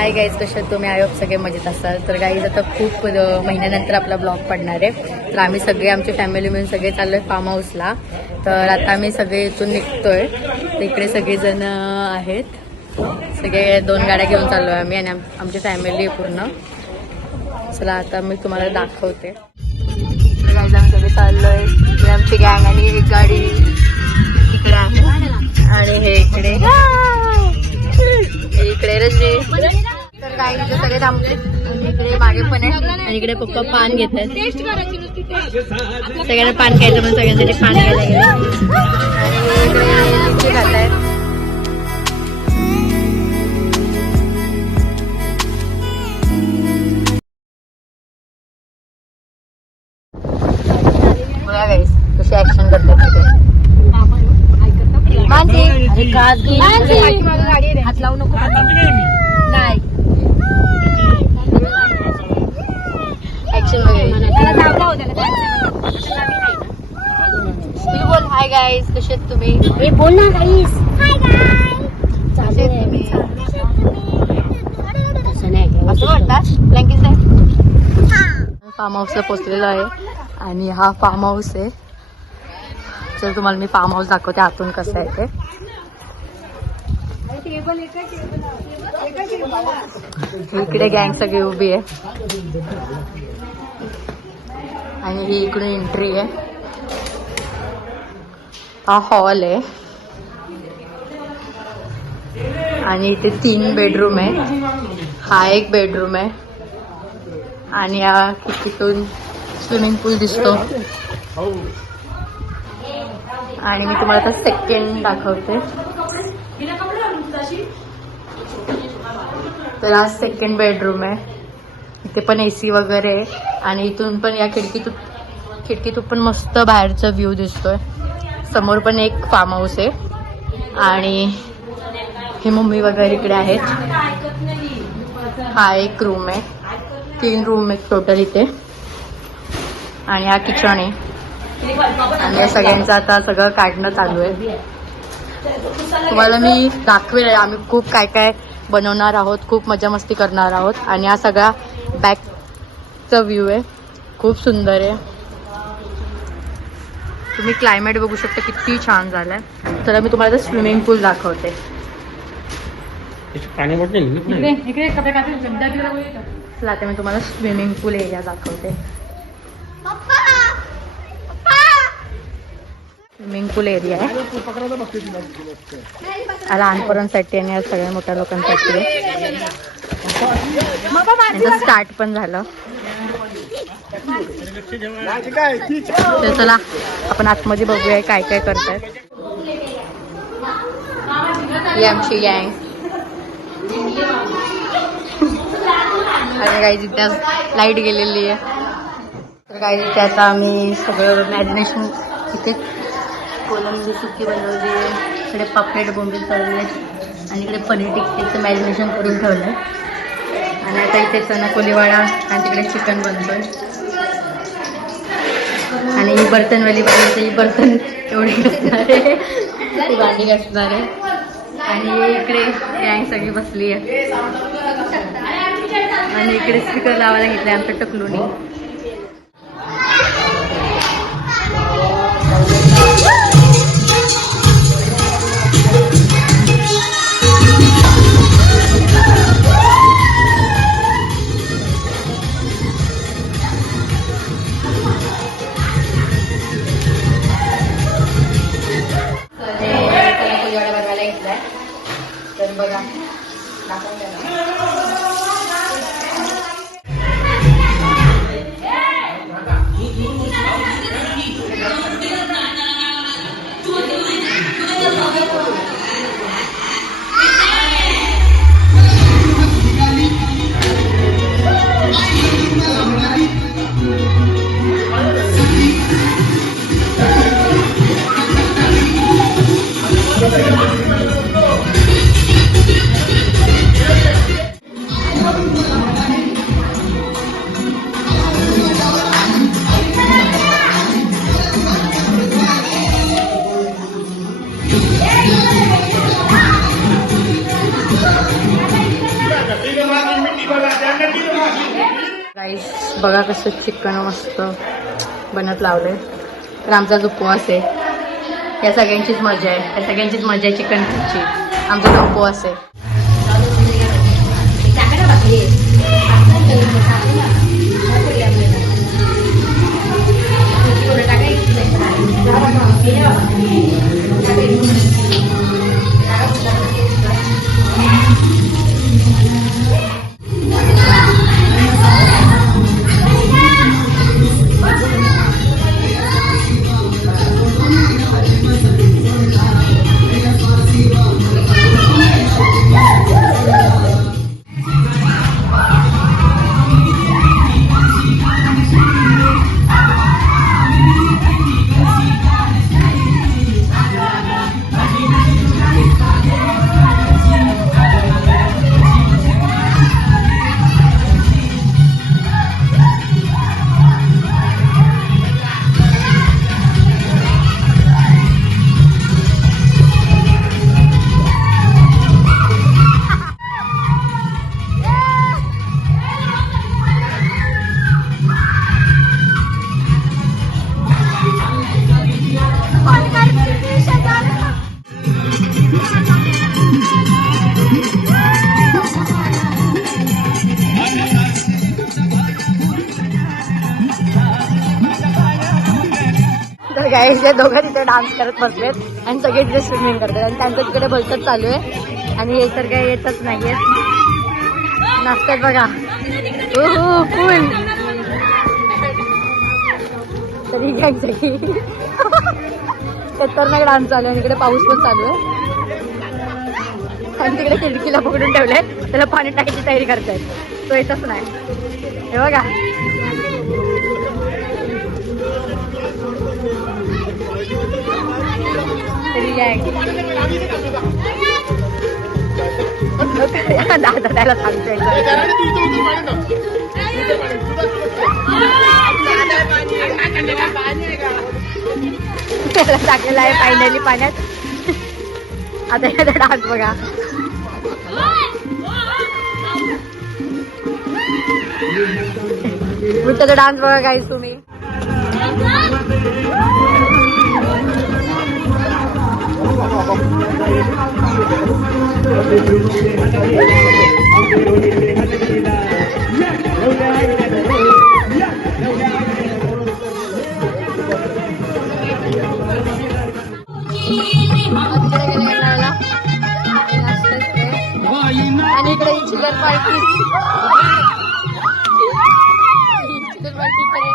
Hi guys, कसे तुम्ही? I hope सगळे मजेत असाल. तर गाईज आता खूप महिन्यानंतर आपला ब्लॉग पडणार आहे. तर आम्ही सगळे आमची फॅमिली मिळून सगळे चाललो आहे फार्म हाऊसला. तर आता आम्ही सगळे इथून निघतोय. तर इकडे सगळेजण आहेत, सगळे 2 गाड्या घेऊन चाललो आहे आम्ही आणि आमची फॅमिली पूर्ण. चला आता मी तुम्हाला दाखवते. तर गाईज आम्ही सगळे चाललो आहे, आमची गँग आणि एक गाडी इकडे आहे आणि हे इकडे इकडे रजनी. तर गाईचे सगळे थांबले आणि इकडे मागे पण आहे आणि इकडे पप्पा पान घेत आहेत. सगळ्यांना पान खायचं पण सगळ्यांसाठी पान घ्यायला गेले आणि इकडे लिची खात आहेत. बघा गाईस कशी ऍक्शन करतात तिथे. हात लावू नको. नाही ऍक्शन वगैरे. बोल हाय गाईज, कसे आहेत तुम्ही? बोल ना गाईस. असं वाटतात ब्लँकेट आहे. फार्म हाऊसला पोचलेलो आहे आणि हा फार्म हाऊस आहे. चल तुम्हाला मी फार्म हाऊस दाखवते आतून कसं आहे ते. इकडे गँग सगळी उभी आहे आणि ही इकडून एंट्री आहे. हा हॉल आहे आणि इथे 3 बेडरूम आहे. हा एक बेडरूम आहे आणि या खिडकीतून स्विमिंग पूल दिसतो. आणि मी तुम्हाला आता सेकंड दाखवते. तर हा सेकंड बेडरूम आहे. इथे पण AC वगैरे आहे आणि इथून पण या खिडकीतून पण मस्त बाहेरचा व्ह्यू दिसतोय. समोर पण एक फार्म हाऊस आहे आणि ही मम्मी वगैरे इकडे आहेत. हा एक रूम आहे, 3 रूम आहेत टोटल इथे आणि हा किचन आहे आणि या सगळ्यांचं आता सगळं काढणं चालू आहे. तुम्हाला मी दाखवेल आम्ही खूप काय काय बनवणार आहोत, खूप मजा मस्ती करणार आहोत. आणि हा सगळा बॅकचा व्ह्यू आहे, खूप सुंदर आहे. तुम्ही क्लायमेट बघू शकता किती छान झालाय. तर मी तुम्हाला स्विमिंग पूल दाखवते. आता मी तुम्हाला स्विमिंग पूल एरिया दाखवते. स्विमिंग पूल एरिया आहे लहान पोरांसाठी आणि या सगळ्या मोठ्या लोकांसाठी. यांचं स्टार्ट पण झालं. तर चला आपण आतमध्ये बघूया काय काय करतायत. ही आमची गँग आणि काही तिथे लाईट गेलेली आहे. तर काही तिथे आता आम्ही सगळं मॅरिनेशन इथे कोलंबी सुकी बनवली आहे, इकडे पापलेट बोंबील तळले आणि इकडे पनीर टिक्कीचं मॅरिनेशन करून ठेवलं आहे. आणि आता इथे चना कोलीवाडा आणि तिकडे चिकन बनतोय. आणि ही बर्तनवाली बाई, ही बर्तन एवढी घासणार आहे, ती भांडी घासणार आहे. आणि इकडे गँग सगळी बसली आहे आणि इकडे स्पीकर लावायला घेतलाय आमच्या टकलूनी. बनवायला घेतलाय तर बघा गाईस बघा कसं चिकन मस्त बनत लावलंय. तर आमचा जो उपवास आहे या सगळ्यांचीच मजा आहे, या सगळ्यांचीच मजा आहे चिकन खायची. आमचा जो उपवास आहे. गाईस हे दोघं तिथे डान्स करत बसलेत आणि सगळे तिथे स्विमिंग करतात आणि त्यांचं तिकडे भलतच चालू आहे आणि हे तर काही येतच नाहीये. नाचतात बघा. ओहो फुल तरी गँग सगळी खतरनाक डान्स चालू आहे. इकडे पाऊस पण चालू आहे आणि तिकडे खिडकीला पकडून ठेवलंय, त्याला पाणी टाकायची तयारी करतायत. तो येतच नाही. हे बघा दादा त्याला सांगतोय त्याला टाकलेला आहे फायनली पाण्यात. आता याचा डान्स बघा. वृत्ताचा डान्स बघा गाईस तुम्ही. आणि इकडे चिल्लर पार्टी चिल्लर पार्टी करे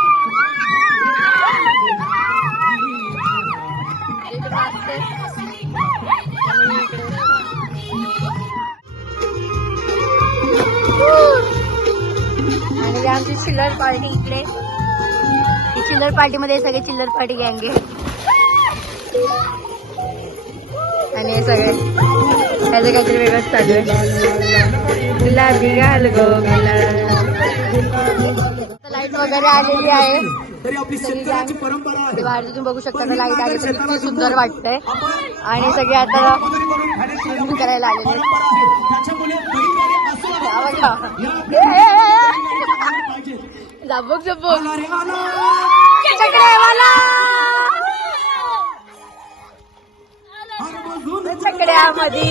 आणि आमची चिल्लर पार्टी इकडे. चिल्लर पार्टी मध्ये सगळे चिल्लर पार्टी गँग आहे आणि हे सगळे त्याचं काहीतरी वेगळंच चालू आहे. लाईट वगैरे आलेली आहे. बाहेर बघू शकता लाईट आली तर किती सुंदर वाटतंय आणि सगळे आता स्विमिंग करायला आलेले. झबक झबक चकड्यामध्ये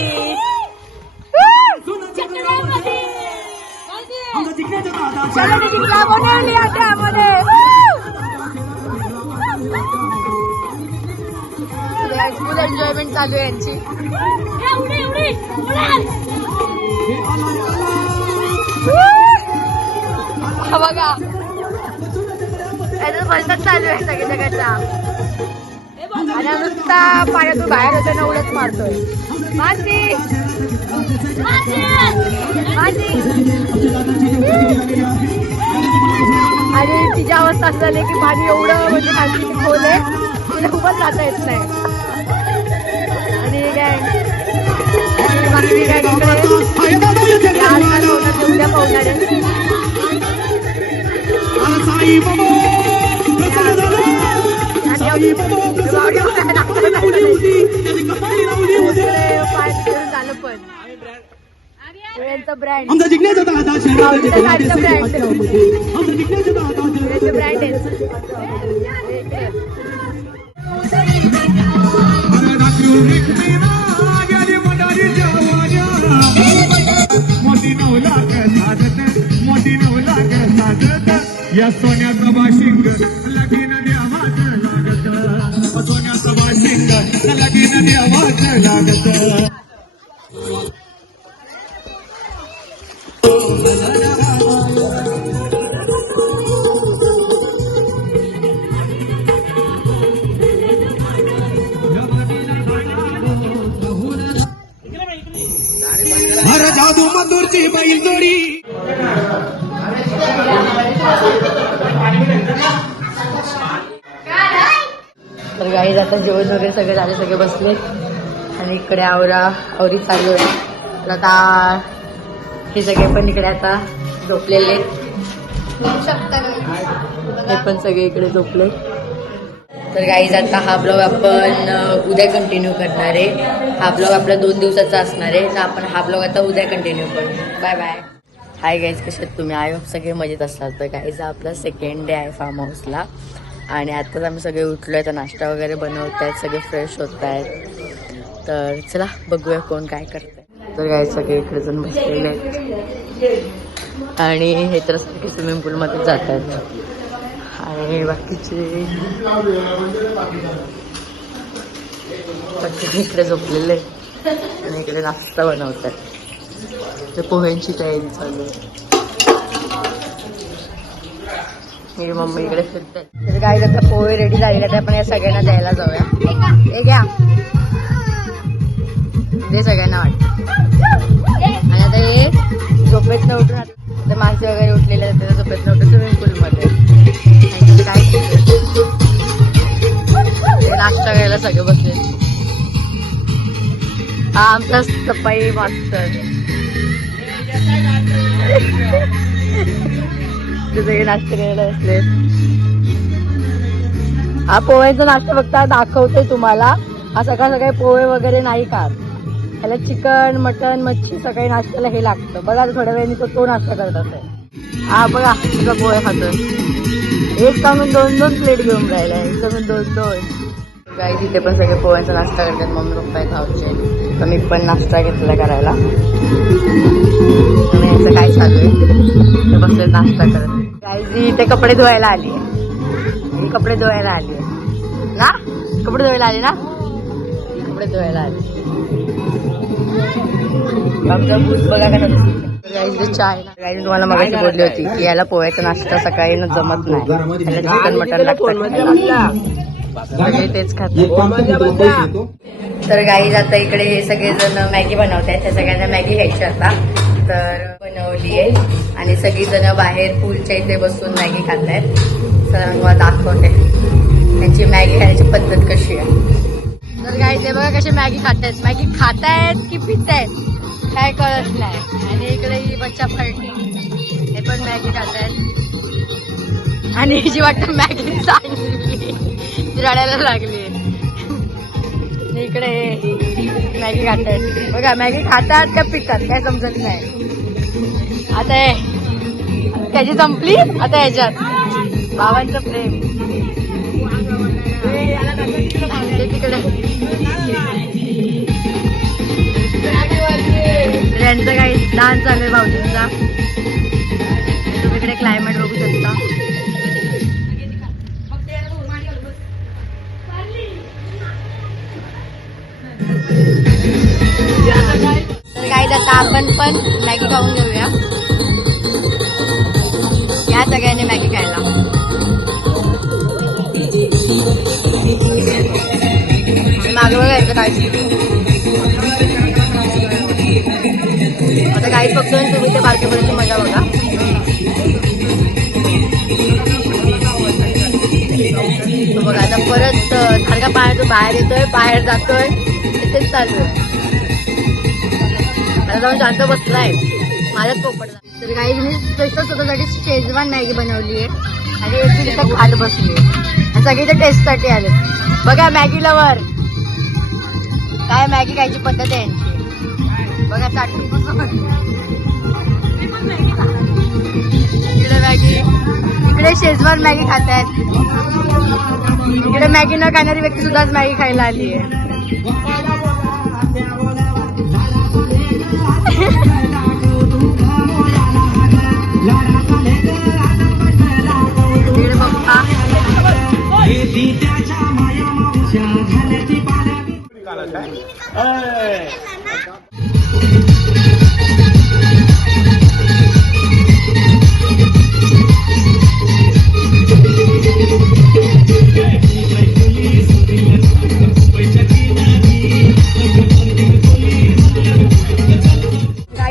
फुल एन्जॉयमेंट चालू आहे यांची. बघा याचं भलतच चालू आहे सगळ्या जगाचा आणि नुसता पाण्यातून बाहेर होतो ना उलट मारतोय. माती आणि तिची अवस्था असं झाली की पाणी एवढं म्हणजे खाली खोल आहे तिला खूपच जाता येत नाही. आणि बाकी काय उद्या पावणार आहे. झालं पण त्यांचा ब्रँड आमचा जिंकण्याचा दादा ब्रँड ब्रँड मोठी नवलाग साजत या सोन्याचा बाशिंग लगीन देवाच लागत सोन्याचा बाशिंग लगीन देवाच लागत हर जादू मधुरची बैल जोडी तर गाईज आता जेवण वगैरे सगळे झाले, सगळे बसले आणि इकडे आवरी चालू आहे. तर आता हे सगळे पण इकडे आता झोपलेले, हे पण सगळे इकडे झोपले. तर गाईज आता हा ब्लॉग आपण उद्या कंटिन्यू करणार आहे. हा ब्लॉग आपला 2 दिवसाचा असणार आहे, तर आपण हा ब्लॉग आता उद्या कंटिन्यू करू. Bye bye. हाय गाईज, कसे आहेत तुम्ही? आय होप सगळे मजेत असतात. तर गाईज आपला 2nd डे आहे फार्म हाऊसला आणि आत्ताच आम्ही सगळे उठलो आहे. तर नाश्ता वगैरे बनवत आहेत, सगळे फ्रेश होत आहेत. तर चला बघूया कोण काय करतंय. तर गाईज सगळे इकडे जण बसलेले आहेत आणि हे तर सगळे स्विमिंग पूलमध्ये जात आहेत आणि बाकीचे इकडे झोपलेले आणि इकडे नाश्ता बनवतात. तर पोह्यांची तयारी चालू आहे. मी मम्मी इकडे फिरते. तर काय आता पोहे रेडी झालेले आहेत, आपण या सगळ्यांना द्यायला जाऊया. हे घ्या, ते सगळ्यांना वाटतं. आणि आता हे झोपेतनं उठून आता माणसे वगैरे उठलेले आहेत, त्या झोपेतनं उठून स्विमिंग पूलमध्ये काय नाश्ता घ्यायला सगळे बसले. हा आमचा सफाई मास्तर, सगळे नाश्ता घ्यायला बसले. हा पोह्यांचा नाश्ता फक्त दाखवते तुम्हाला. हा सकाळी पोहे वगैरे नाही खात. त्याला चिकन, मटन, मच्छी सकाळी नाश्त्याला हे लागतं. बघा थोड्या वेळाने तो नाश्ता करत असेल. हा बघा तुझा पोहे खातोय. एक काढून 2-2 प्लेट घेऊन राहिलाय, एक काढून 2-2. गाई तिथे पण सगळे पोह्यांचा नाश्ता करतात. मम्मी पप्पा आहेत खाऊचे, तर मी पण नाश्ता घेतला करायला. आणि याचं काय चालू आहे ते बसले नाश्ता करत. गाईजी इथे कपडे धुवायला आली आहे. मी कपडे धुवायला आली आहे ना, कपडे धुवायला आली ना, कपडे धुवायला आली. आमचा बूट बघा कसा दिसतो. गाईजी चाय गाईजी तुम्हाला मगाशी बोलली होती की याला पोह्याचा नाश्ता सकाळी जमत नाही, याला चिकन मटन लागतं, तेच खातात. तर गाईज आता इकडे हे सगळेजण मॅगी बनवत आहेत. त्या सगळ्यांना मॅगी घ्यायची आता, तर बनवली आहे आणि सगळीजण बाहेर पूलच्या इथे बसून मॅगी खात आहेत. तर दाखवते त्यांची मॅगी खाण्याची पद्धत कशी आहे. तर गाईज ते बघा कशी मॅगी खात आहेत. मॅगी खातायत की पितायत काय कळत नाही. आणि इकडे ही बच्चा पार्टी, हे पण मॅगी खात आहेत आणि जी वाटतं मॅगी चांगली रडायला लागली. इकडे मॅगी खातात. बघा मॅगी खातात का पितात काय समजत नाही. आता त्याची संपली, आता ह्याच्यात बाबांचं प्रेम तिकडे. त्यांचं काही डान्स चालू आहे भाऊजींचा. तुम्ही इकडे क्लायमेट बघू शकता. तर काही आता आपण पण मॅगी खाऊन घेऊया. या सगळ्यांनी मॅगी खायला. मागे बघायचं काय आता काहीच बघतोय. तुम्ही ते बारकेपर्यंत मजा बघा. बघा आता परत सारखा पाण्यातून बाहेर येतोय, बाहेर जातोय, तेच चालू आहे. आता जाऊन शांत बसलाय माझ्याच पोपटला. तर काही मी स्पेशल स्वतःसाठी शेजवान मॅगी बनवली आहे आणि एक तिथं खात बसली. सगळी तर टेस्टसाठी आले. बघा मॅगी लवर काय मॅगी खायची पद्धत आहे यांची. बघा चाटून कसं सगळे शेजवान मॅगी खात आहेत. इकडे मॅगी न खाणारी व्यक्ती सुद्धा आज मॅगी खायला आली आहे.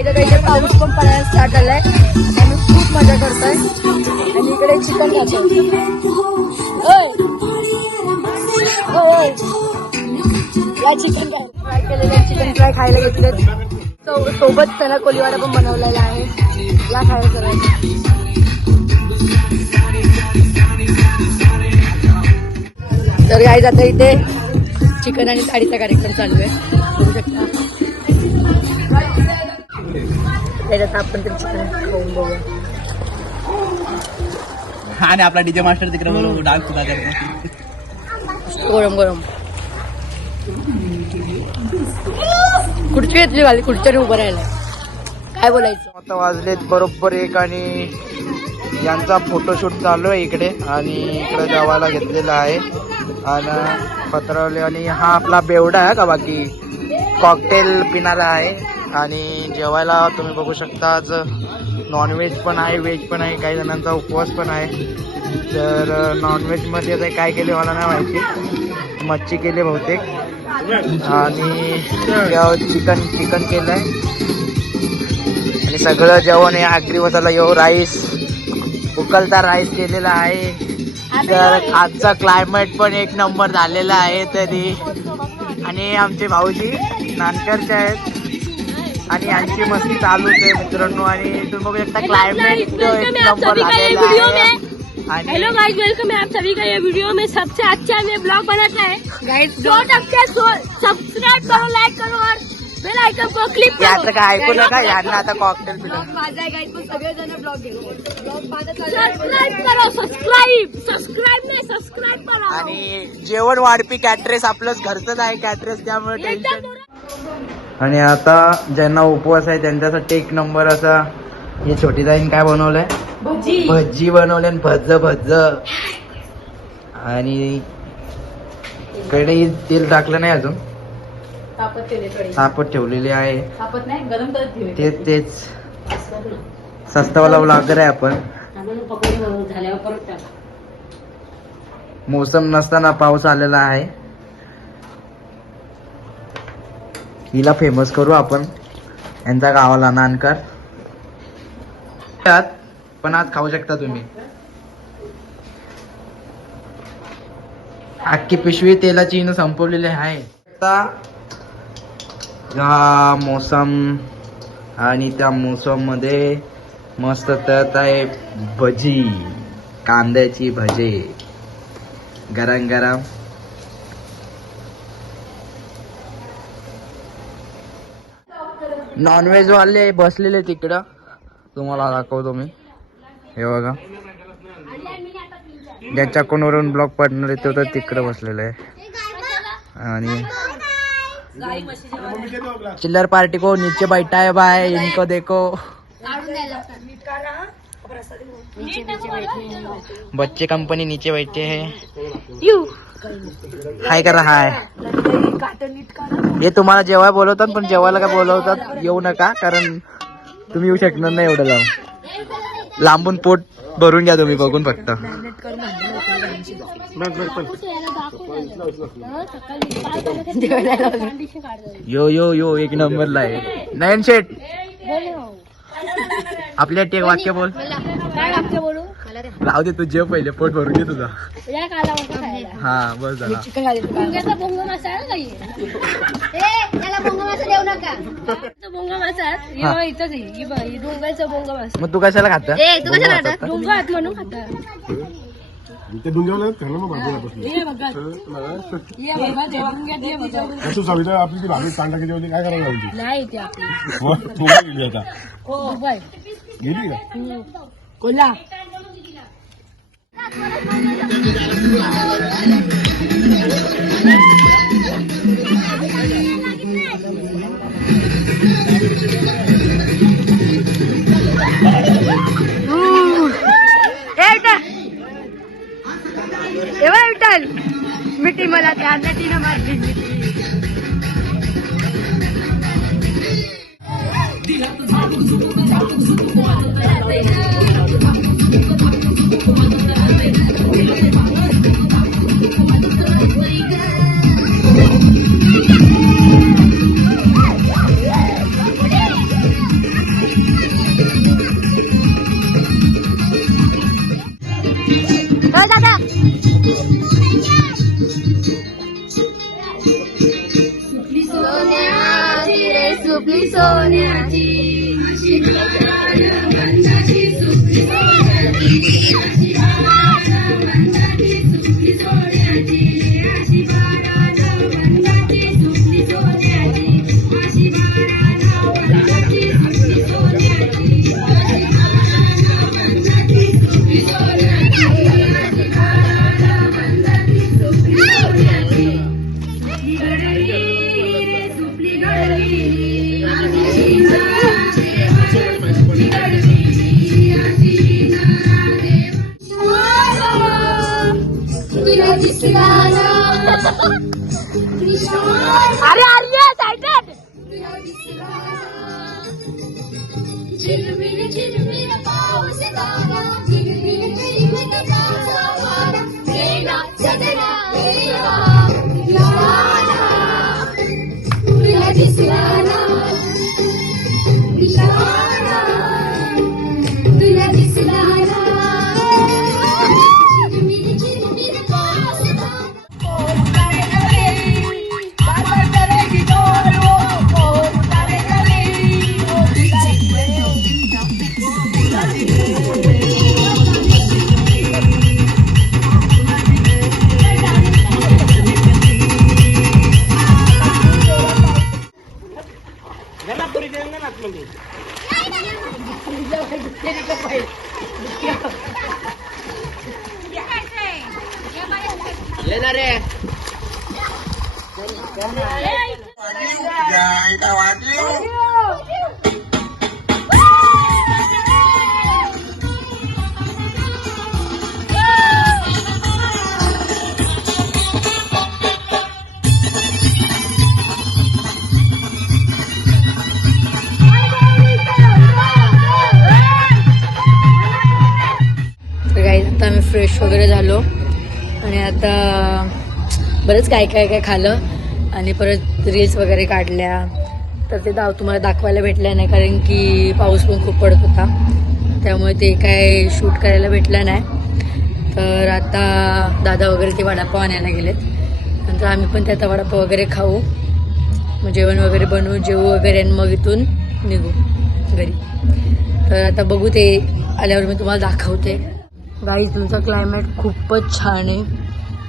इकडे बघा पाऊस पण पडायला स्टार्ट आलाय. आम्ही खूप मजा करतोय आणि इकडे चिकन खातो. या चिकन फ्राय केलेले चिकन फ्राय खायला घेतलेत. सोबत त्याला कोलीवाडा पण बनवलेला आहे. या खायला सर्वांनी. तर गाईज आता इथे चिकन आणि साडीचा कार्यक्रम चालू आहे. बघू शकता. त्याच्यात आपण तरी चिकन खाऊन बघूया. आणि आपला डीजे मास्टर तिकडे बोलू डान्स सुद्धा गरम गरम. खुर्ची घेतली वाली खुर्च्याने उभं राहिलाय. काय बोलायचं. आता वाजलेत बरोबर 1 आणि यांचा फोटोशूट चालू आहे इकडे. आणि इकडे जेवायला घेतलेला आहे आणि पत्रावले. आणि हा आपला बेवडा आहे का बाकी कॉकटेल पिणारा आहे. आणि जेवायला तुम्ही बघू शकता आज नॉनव्हेज पण आहे व्हेज पण आहे. काही जणांचा उपवास पण आहे. तर नॉनव्हेजमध्ये आता काय केले मला नाही माहिती. मच्छी केली बहुतेक आणि चिकन केलं आहे. आणि सगळं जेवण हे आगरी मसाला यो राईस उकलता राईस केलेला आहे. तर आजचा क्लायमेट पण 1 नंबर झालेला आहे तरी. आणि आमचे भाऊजी नानकरचे आहेत आणि यांची मस्ती चालूच आहे मित्रांनो. आणि तुम्ही बघू शकता क्लाइमेट 1 नंबर झालेला आहे. हेलो गाइस, वेलकम है आप सभी का ये वीडियो में सबसे अच्छा में ब्लॉग बनाता है गाइस. 100% सब्सक्राइब करो, लाइक करो और बेल आइकन को क्लिक करो. याचं काय ऐकू नका. यांना आता कॉकटेल पिलं. माझा आहे गाईज. पण सगळेजण ब्लॉग सब्सक्राइब करो. सब्सक्राइब नहीं सब्सक्राइब करो. आणि जेवण वाढपी कॅटरेस आपलंच घरचंच आहे कॅटरेस त्यामुळे टेन्शन. आणि आता ज्यांना उपवास आहे त्यांच्यासाठी 1 नंबर असा हे छोटी ताईन काय बनवलंय भजी बनवले. भज आणि कडे तेल टाकलं नाही अजून. तापत ठेवलेली आहे. तेच सस्तावाला ब्लॉगर आहे आपण. मोसम नसताना पाऊस आलेला आहे. हिला फेमस करू आपण यांचा गावाला नानकर. पण आज खाऊ शकता तुम्ही. अख्खी पिशवी तेलाची हिनं संपवलेली आहे. आता हा मोसम आणि त्या मोसम मध्ये मस्त तळत आहे भजी. कांद्याची भजी गरम गरम. नॉनव्हेज वाले बसलेले तिकडं. तुम्हाला दाखवतो मी. हे बघा ज्याच्या कोणावरून ब्लॉग पडणार आहे तो तर तिकडं बसलेला आहे. आणि चिल्लर पार्टी को नीचे बैठा है भाई. इनको देखो बच्चे कंपनी नीचे बैठे हैं. हाय करा हाय. हे तुम्हाला जेवाय बोलवतात पण जेवायला काय बोलवतात येऊ नका कारण तुम्ही येऊ शकणार नाही एवढं लांबून पोट भरून घ्या तुम्ही बघून फक्त. यो यो यो 1 नंबरला आहे. नयन शेठ आपल्या एक वाक्य बोल. राहू दे तू जेव पहिले पोट भरून घे तुझा. हा बस झाला. मग तू कशाला खाता. म्हणून खाता. ते डुंग्याला खाणं मग सविता आपली ती भाजी कांदा जेवली काय करायला लावली नाही ते गेली आता गेली का कोल्हा मिठी मला त्या नदीनं मारली दादा सोन्याची रे सुपली सोन्याची अरे आर्या साइडेड झिलमिल झिलमिल पाऊस गारा झिलमिल झिलमिल पाऊस गारा वेगा सगळा वेगा लाला तुला दिसला ना दिसला तुला दिसला ना झिलमिल झिलमिल पाऊस आता आम्ही फ्रेश वगैरे झालो आणि आता बरंच काय काय काय खाल्लं आणि परत रील्स वगैरे काढल्या तर ते तुम्हाला दाखवायला भेटलं नाही कारण की पाऊस पण खूप पडत होता त्यामुळे ते काय शूट करायला भेटलं नाही. तर आता दादा वगैरे ते वडापाव आणायला गेलेत नंतर आम्ही पण त्याचा वडापाव वगैरे खाऊ मग जेवण वगैरे बनवू जेवू वगैरे आणि मग इथून निघू घरी. तर आता बघू ते आल्यावर मी तुम्हाला दाखवते. गाईज तुमचा क्लायमेट खूपच छान आहे.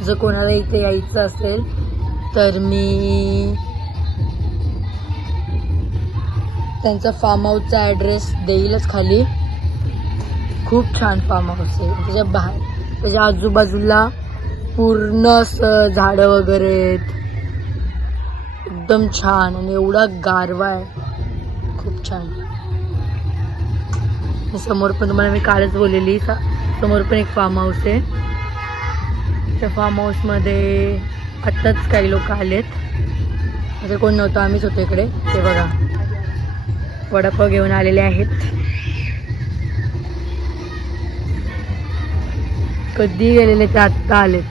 जर कोणाला इथे यायचं असेल तर मी त्यांचा फार्म हाऊसचा ॲड्रेस देईलच खाली. खूप छान फार्म हाऊस आहे. त्याच्या आजूबाजूला पूर्ण असं झाडं वगैरे आहेत एकदम छान आणि एवढा गारवा आहे खूप छान. समोर पण तुम्हाला मी कालच बोललेली समोर पण एक फार्म हाऊस आहे. त्या फार्म हाऊसमध्ये आत्ताच काही लोक आलेत म्हणजे कोण नव्हतं आम्हीच होतो इकडे. ते बघा वडापाव घेऊन आलेले आहेत. कधी गेलेले ते आत्ता आलेत.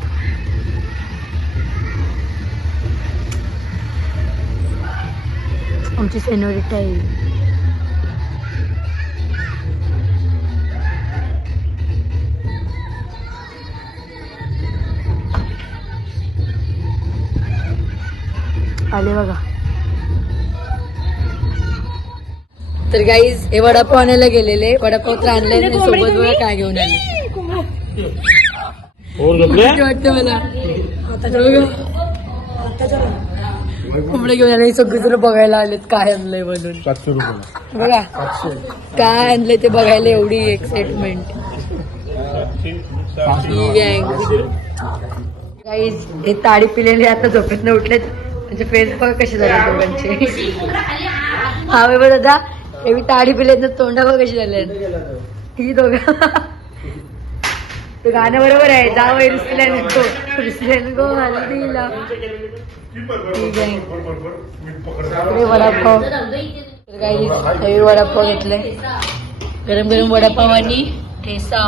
आमची सेनोरिटी आहे. आले बघा. तर गाईज हे वडापाव आणायला गेलेले. वडापाव तर आणले सोबत बघा काय घेऊन आले वाटतं मला. कोंबडे घेऊन आले सगळे जण बघायला आलेत काय आणलंय म्हणून. 700 रुपये बघा काय आणलंय ते बघायला एवढी एक्साइटमेंट. गाईज हे ताडी पिलेले आता झोपेतनं उठलेत. म्हणजे फेस बघ कसे झाले दोघांचे. हा बघ दादा हे ताडी पिलेत ना तोंडा बघ कशी झाले ही दोघं. ते गाणं बरोबर आहे जावं रुसल्यान गो हल्दीला. ठीक आहे इकडे वडापाव. तर काही काही वडापाव घेतले गरम गरम वडापाव आणि ठेसा.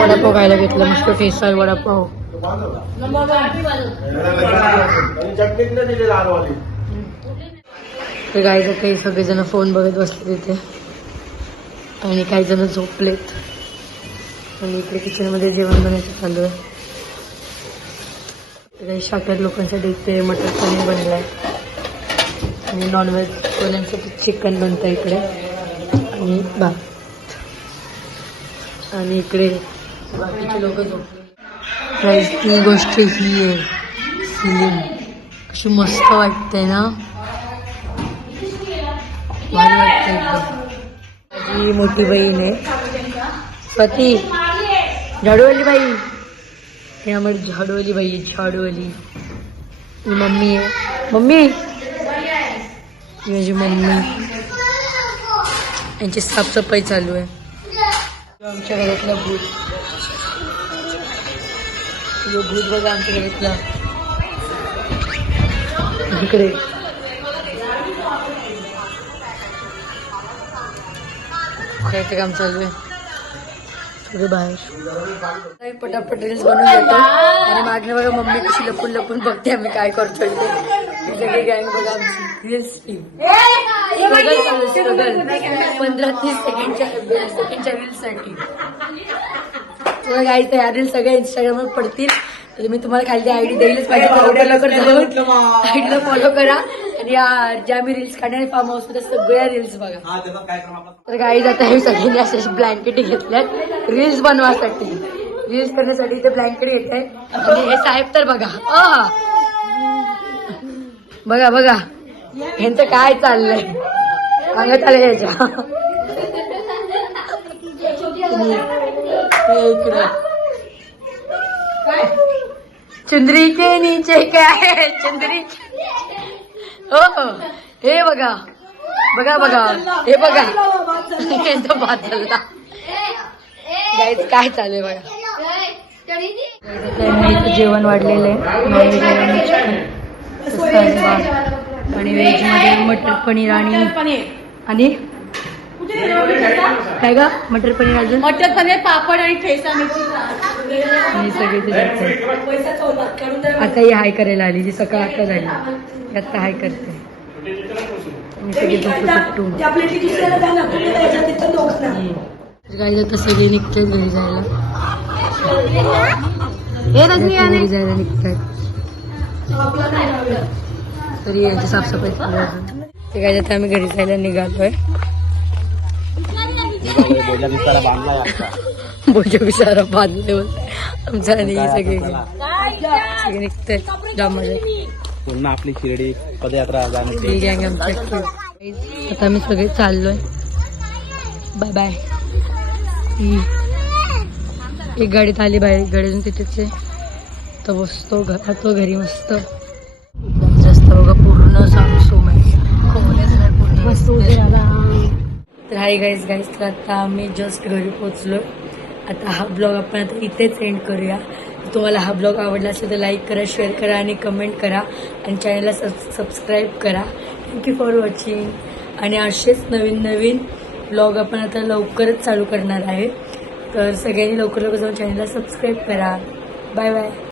वडापाव खायला घेतलं मस्त ठेसा वडापाव. तर गायचं काही सगळेजण फोन बघत बसले तिथे आणि काही जण झोपलेत. आणि इकडे किचन मध्ये जेवण बनायचं चालू आहे. काही शाकाहारी लोकांसाठी इथे मटर पनीर बनलाय आणि नॉनव्हेज वाल्यांसाठी चिकन बनतं इकडे आणि भात. आणि इकडे बाकीचे लोक झोपले. ती गोष्ट ही आहे फिलिंग कशी मस्त वाटते ना. भारी वाटते एकदम. ही मोठी बहीण आहे स्वाती झाडूवाली बाई. हे आम्हाला झाडूवाली बाई आहे झाडूवाली. ही मम्मी आहे मम्मी ही माझी मम्मी. यांची साफसफाई चालू आहे. आमच्या घरातला भूत भूत बघा आमच्या घरातला इकडे. काय काम चालू आहे थोडे बाहेर. पटापट रील्स बनवून घेतो आणि मागणे बघा मम्मी कशी लपून लपून बघते आम्ही काय करतोय ते. सगळी गँग बघा आमची रील्स टीम स्ट्रगल चालू स्ट्रगल 15-30 सेकंडच्या रील्स साठी. गाईज या रील्स सगळ्या इंस्टाग्रामवर पडतील तर मी तुम्हाला खाली आयडी देईलच पाहिजे. आयडीला फॉलो करा आणि ज्या मी रील्स काढणार फार्म हाऊस मध्ये सगळ्या रील्स बघा. तर गाईज आता हे सगळ्यांनी अशा ब्लँकेट घेतल्यात रील्स बनवासाठी. रील्स करण्यासाठी ते ब्लँकेट घेत आहे. आणि हे साहेब तर बघा बघा बघा ह्यांचं काय चाललंय अंगात आलं याच्या. चुंदरी के नीचे काय चुंदरी हो हे बघा बघा बघा हे बघा यांचा भात झाला. गाईज काय चालू आहे बघा. जेवण वाढलेलं आहे नॉनव्हेज आणि व्हेज मध्ये मटर पनीर आणि काय ग मटर पनीर अजून मटर पनीर पापड आणि ठेचा मिरची आणि सगळे आता ही हाय करायला आली जी सकाळ आता झाली आता हाय करते. आणि सगळे झोपू गाडी आता सगळी निघतात घरी जायला. घरी जायला निघतात तरी यांची साफसफाई चालू आहे. ते काय आता आम्ही घरी जायला निघालोय. बोजा बिचारा बांधले आमचा आणि सगळे सगळे निघते जाम मजा. पुन्हा आपली शिर्डी पदयात्रा गँग आमची. आता आम्ही सगळे चाललोय. Bye bye. एक गाडीत आली बाहेर गाडीतून तिथेच आहे तर बसतो तो घरी मस्त. रस्ता बघा पूर्ण सामसूम आहे तर हाय गाईज तर आता आम्ही जस्ट घरी पोहोचलो. आता हा ब्लॉग आपण आता इथेच एंड करूया. तुम्हाला हा ब्लॉग आवडला असेल तर लाईक करा शेअर करा आणि कमेंट करा आणि चॅनलला सबस्क्राईब करा. Thank you for watching. आणि असेच नवीन नवीन ब्लॉग आपण आता लवकरच चालू करणार आहे तर सगळ्यांनी लवकर जाऊन चॅनलला सबस्क्राईब करा. Bye bye.